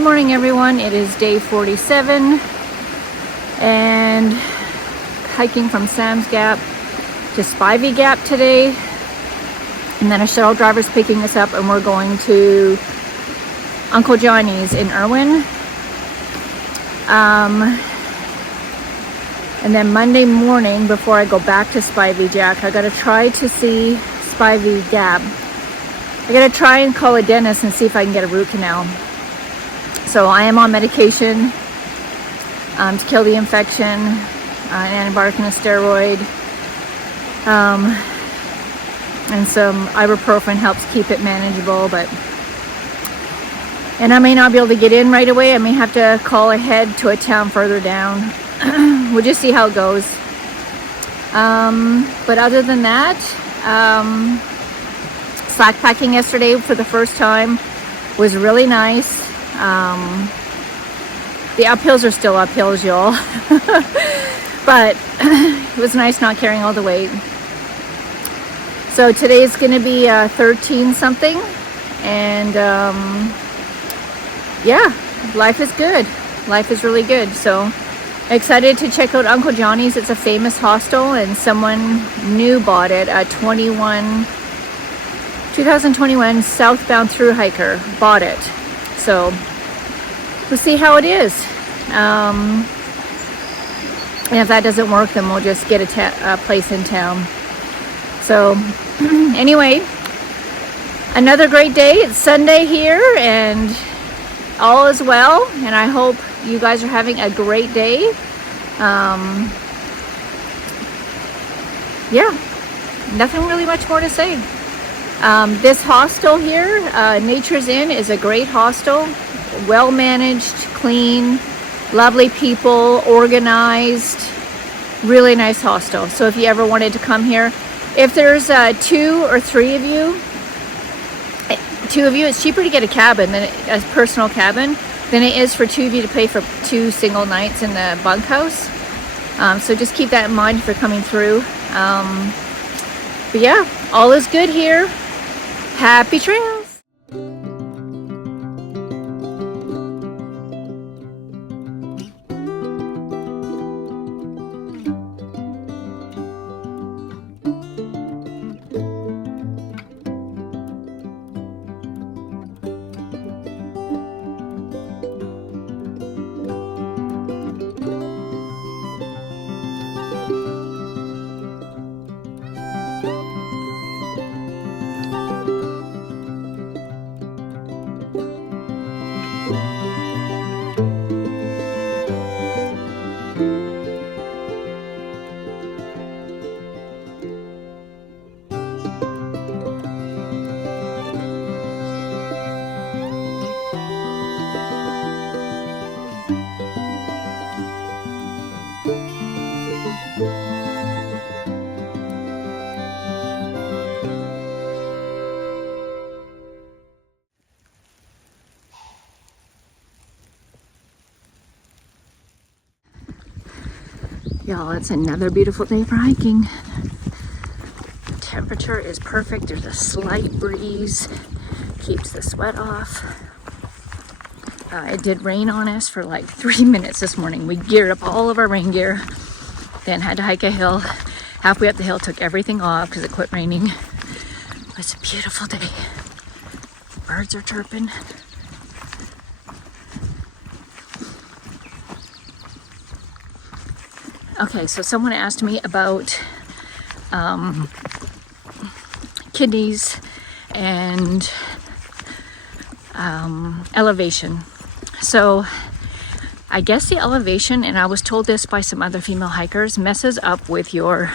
Good morning, everyone. It is day 47 and hiking from Sam's Gap to Spivey Gap today. And then a shuttle driver's picking us up and we're going to Uncle Johnny's in Irwin. And then Monday morning, before I go back to Spivey Jack, I gotta try to see Spivey Gap. I gotta try and call a dentist and see if I can get a root canal. So I am on medication to kill the infection, an antibiotic and a steroid. And some ibuprofen helps keep it manageable, and I may not be able to get in right away. I may have to call ahead to a town further down. We'll just see how it goes. But other than that, slack packing yesterday for the first time was really nice. The uphills are still uphills, y'all. But it was nice not carrying all the weight. So today's going to be 13 something, and yeah, life is good. Life is really good. So excited to check out Uncle Johnny's. It's a famous hostel, and someone new bought it. A 2021 southbound Thru Hiker bought it. So we'll see how it is. And if that doesn't work, then we'll just get a place in town. So anyway, another great day. It's Sunday here and all is well, and I hope you guys are having a great day. Yeah, nothing really much more to say. This hostel here, Nature's Inn, is a great hostel. Well managed, clean, lovely people, organized, really nice hostel. So if you ever wanted to come here, if there's 2 or 3 of you, it's cheaper to get a cabin than a personal cabin than it is for 2 of you to pay for 2 single nights in the bunkhouse. So just keep that in mind if you're coming through. But yeah, all is good here. Happy trails. Y'all, it's another beautiful day for hiking. The temperature is perfect. There's a slight breeze, keeps the sweat off. It did rain on us for like 3 minutes this morning. We geared up all of our rain gear, then had to hike a hill. Halfway up the hill, took everything off because it quit raining. It's a beautiful day. Birds are chirping. Okay, so someone asked me about kidneys and elevation. So I guess the elevation, and I was told this by some other female hikers, messes up with your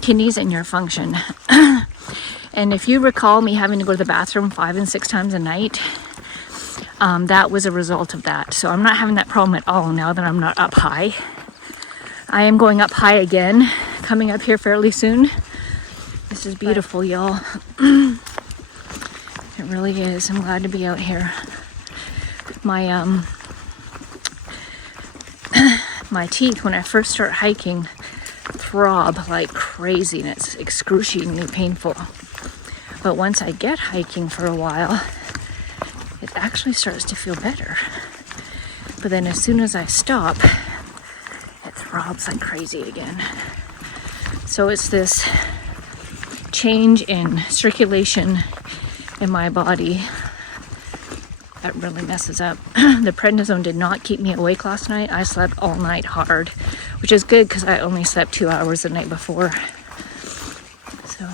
kidneys and your function. And if you recall me having to go to the bathroom 5 and 6 times a night, that was a result of that. So I'm not having that problem at all now that I'm not up high. I am going up high again, coming up here fairly soon. This is beautiful, y'all. It really is. I'm glad to be out here. My my teeth, when I first start hiking, throb like crazy, and it's excruciatingly painful. But once I get hiking for a while, it actually starts to feel better. But then as soon as I stop, it throbs like crazy again. So it's this change in circulation in my body that really messes up. The prednisone did not keep me awake last night. I slept all night hard, which is good because I only slept 2 hours the night before. So,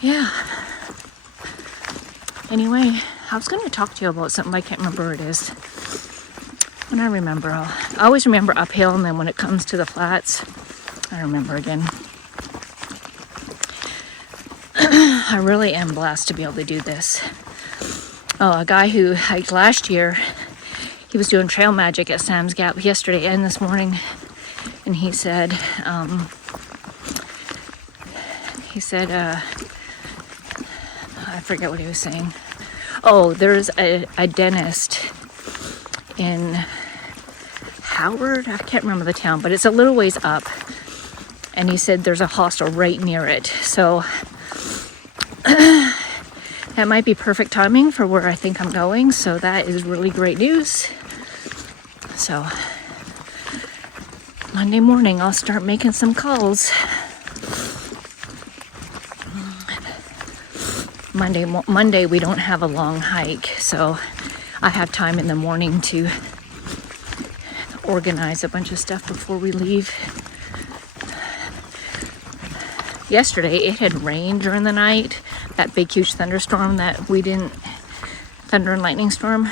yeah. Anyway, I was going to talk to you about something. I can't remember what it is. When I remember, I always remember uphill, and then when it comes to the flats, I remember again. I really am blessed to be able to do this. Oh, a guy who hiked last year, he was doing trail magic at Sam's Gap yesterday and this morning, and he said, I forget what he was saying. Oh, there's a dentist in Howard, I can't remember the town, but it's a little ways up, and he said there's a hostel right near it. So that might be perfect timing for where I think I'm going. So that is really great news. So Monday morning I'll start making some calls. Monday we don't have a long hike, so I have time in the morning to organize a bunch of stuff before we leave. Yesterday it had rained during the night, that big huge thunderstorm thunder and lightning storm,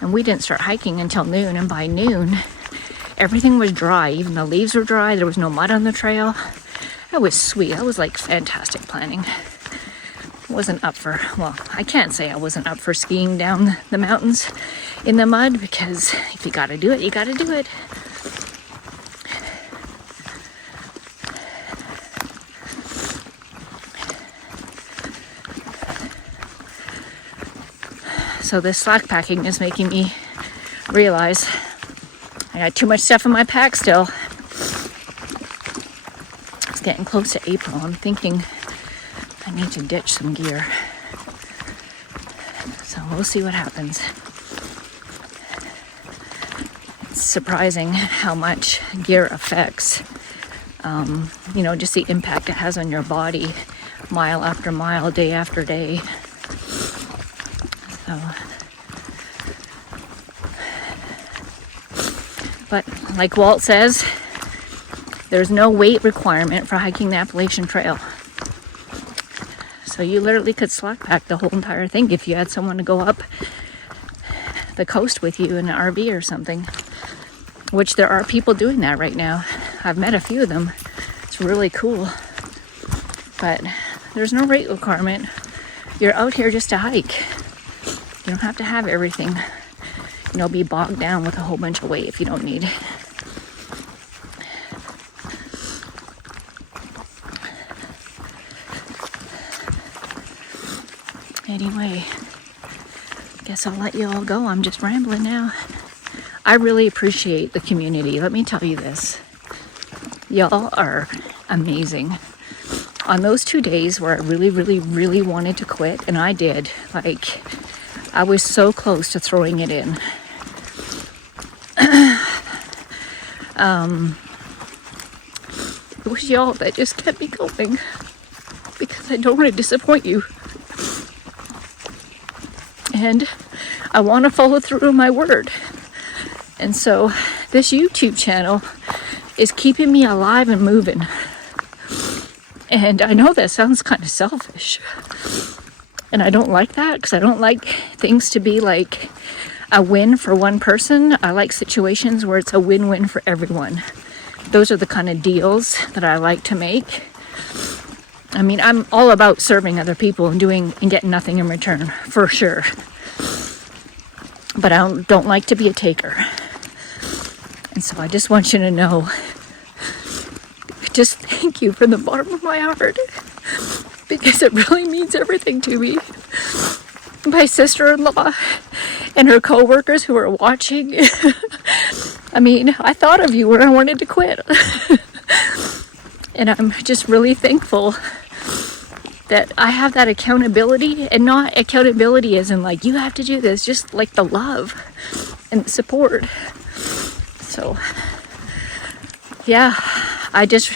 and we didn't start hiking until noon, and by noon everything was dry. Even the leaves were dry. There was no mud on the trail. That was sweet. That was like fantastic planning. Wasn't up for, well, I can't say I wasn't up for skiing down the mountains in the mud, because if you gotta do it, you gotta do it. So this slack packing is making me realize I got too much stuff in my pack still. It's getting close to April. I'm thinking I need to ditch some gear. So we'll see what happens. It's surprising how much gear affects, just the impact it has on your body, mile after mile, day after day. So, but like Walt says, there's no weight requirement for hiking the Appalachian Trail. So you literally could slack pack the whole entire thing if you had someone to go up the coast with you in an RV or something, which there are people doing that right now. I've met a few of them. It's really cool. But there's no weight requirement. You're out here just to hike. You don't have to have everything, be bogged down with a whole bunch of weight if you don't need. Anyway, guess I'll let you all go. I'm just rambling now. I really appreciate the community. Let me tell you this. Y'all are amazing. On those 2 days where I really, really, really wanted to quit, and I did, I was so close to throwing it in. It was y'all that just kept me going, because I don't want to disappoint you. And I want to follow through on my word. And so this YouTube channel is keeping me alive and moving. And I know that sounds kind of selfish. And I don't like that, because I don't like things to be like a win for one person. I like situations where it's a win-win for everyone. Those are the kind of deals that I like to make. I mean, I'm all about serving other people and getting nothing in return, for sure. But I don't like to be a taker. And so I just want you to know, just thank you from the bottom of my heart, because it really means everything to me. My sister-in-law and her co-workers who are watching. I mean, I thought of you when I wanted to quit. And I'm just really thankful that I have that accountability, and not accountability as in like, you have to do this, just like the love and the support. So yeah, I just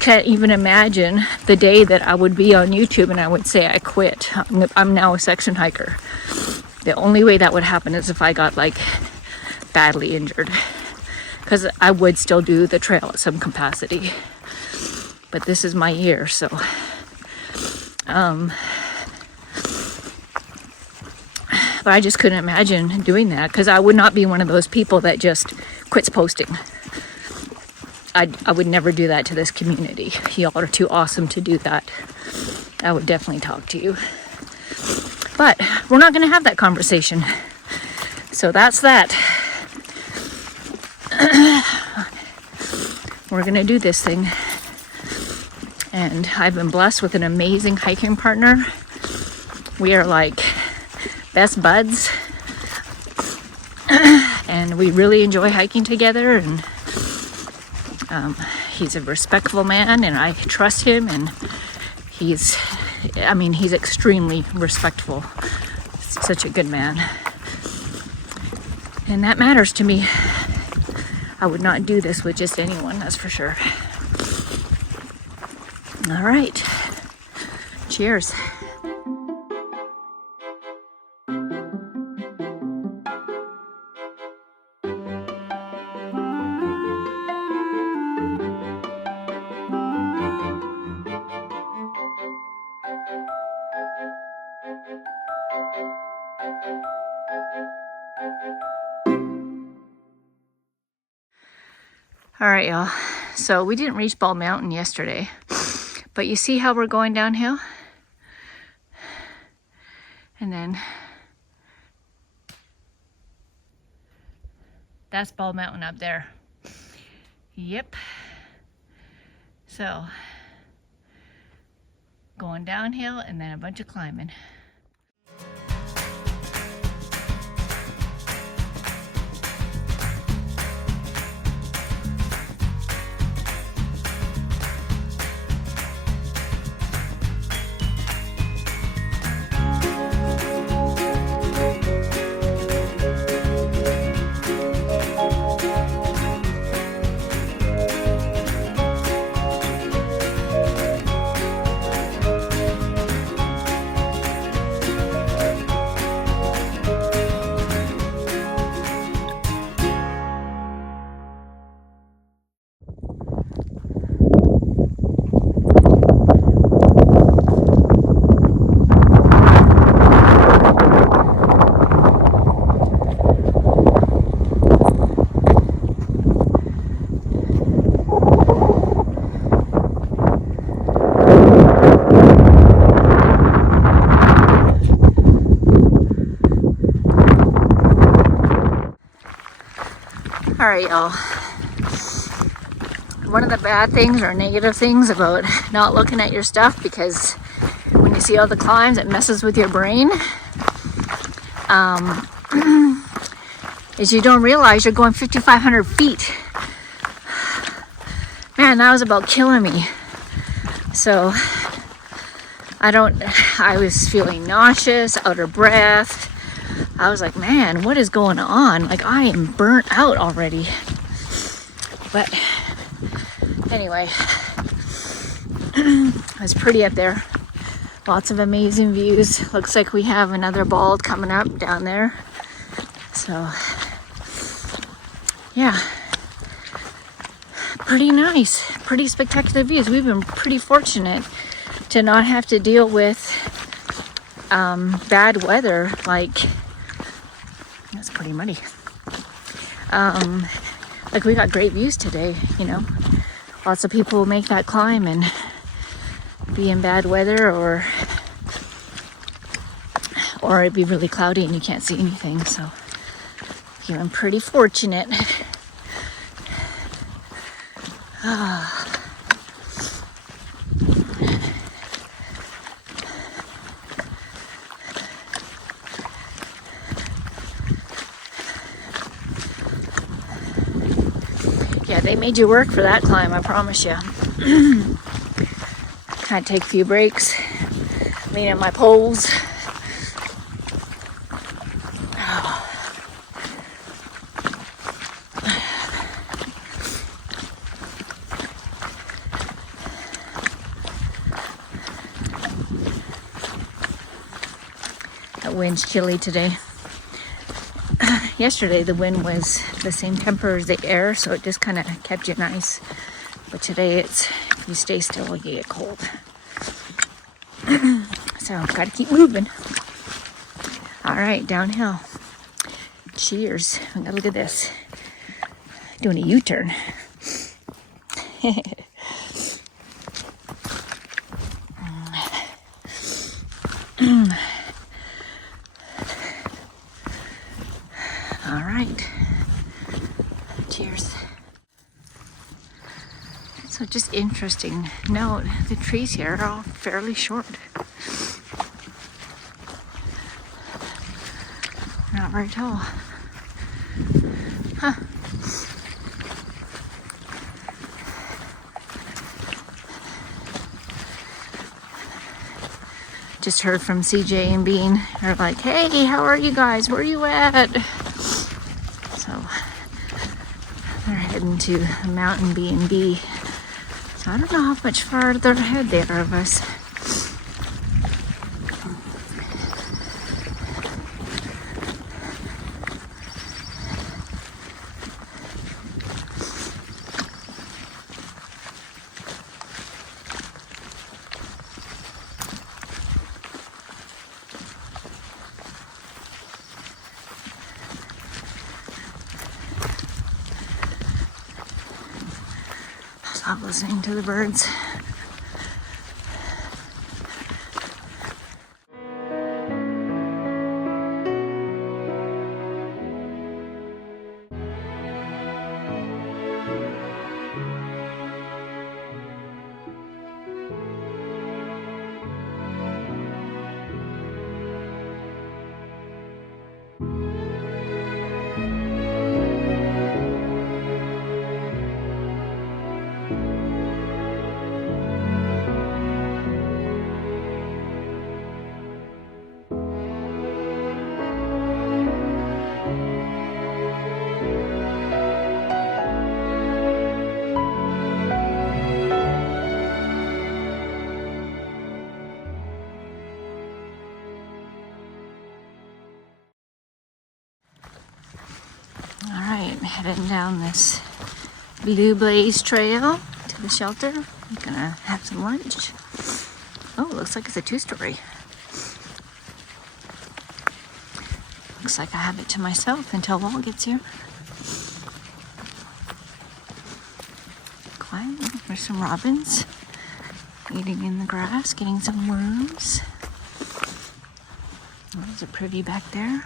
can't even imagine the day that I would be on YouTube and I would say I quit. I'm now a section hiker. The only way that would happen is if I got like badly injured, because I would still do the trail at some capacity. But this is my year, so but I just couldn't imagine doing that, because I would not be one of those people that just quits posting. I would never do that to this community. Y'all are too awesome to do that. I would definitely talk to you. But we're not going to have that conversation. So that's that. We're going to do this thing. And I've been blessed with an amazing hiking partner. We are like best buds. And we really enjoy hiking together. And he's a respectful man, and I trust him, and he's extremely respectful. Such a good man. And that matters to me. I would not do this with just anyone, that's for sure. All right. Cheers. All right, y'all. So we didn't reach Bald Mountain yesterday, but you see how we're going downhill? And then that's Bald Mountain up there. Yep. So going downhill and then a bunch of climbing. All right, y'all. One of the bad things or negative things about not looking at your stuff, because when you see all the climbs, it messes with your brain, is you don't realize you're going 5,500 feet. Man, that was about killing me. So I was feeling nauseous, out of breath. I was like, man, what is going on? Like, I am burnt out already. But anyway, it was pretty up there. Lots of amazing views. Looks like we have another bald coming up down there. So, yeah. Pretty nice. Pretty spectacular views. We've been pretty fortunate to not have to deal with bad weather. Like, that's pretty muddy. Like, we got great views today, you know. Lots of people make that climb and be in bad weather, or it'd be really cloudy and you can't see anything. So feeling pretty fortunate. Yeah, they made you work for that climb, I promise you. I take a few breaks, lean on my poles. That wind's chilly today. Yesterday the wind was the same temperature as the air, so it just kind of kept you nice. But today it's, if you stay still, you get cold. So gotta keep moving. All right, downhill. Cheers. Look at this. Doing a U-turn. All right. Cheers. So just interesting note, the trees here are all fairly short. Not very tall. Huh. Just heard from CJ and Bean. They're like, hey, how are you guys? Where are you at? So they're heading to a mountain B&B. So I don't know how much farther ahead they are of us. Stop listening to the birds. Heading down this Blue Blaze Trail to the shelter. I'm gonna have some lunch. Oh, it looks like it's a 2-story. Looks like I have it to myself until Walt gets here. Quiet. There's some robins eating in the grass, getting some worms. Oh, there's a privy back there.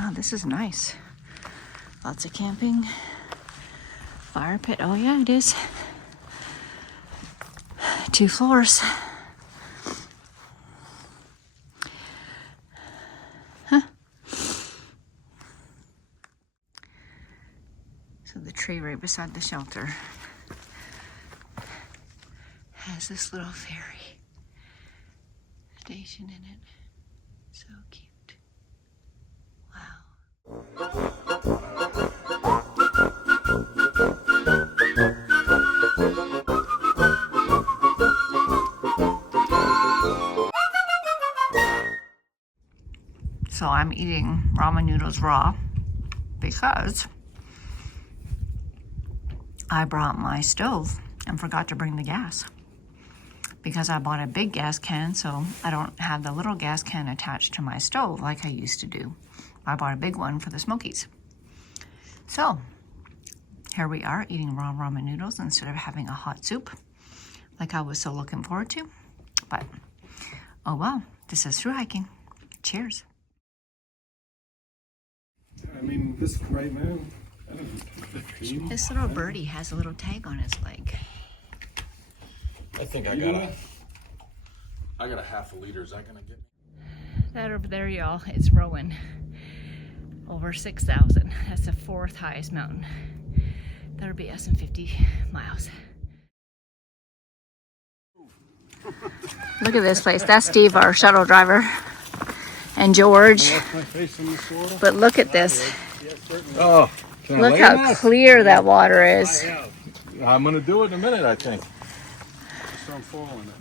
Oh, this is nice. Lots of camping. Fire pit. Oh yeah, it is. 2 floors. Huh. So the tree right beside the shelter has this little ferry station in it. So cute. Wow. So I'm eating ramen noodles raw because I brought my stove and forgot to bring the gas. Because I bought a big gas can, so I don't have the little gas can attached to my stove like I used to do. I bought a big one for the smokies. So here we are eating raw ramen noodles instead of having a hot soup like I was so looking forward to. But oh well, this is Thru Hiking. Cheers. I mean, this right now, I don't know, 15? This little birdie has a little tag on his leg. I think I got a half a liter. Is that gonna get me? That over there, y'all, it's Rowan. Over 6,000. That's the 4th highest mountain. That'll be us in 50 miles. Look at this place. That's Steve, our shuttle driver, and George. Wash my face in this water. But look at this. Oh, can I Look lay in how that? clear that water is. I'm gonna do it in a minute, I think. Just don't fall in it.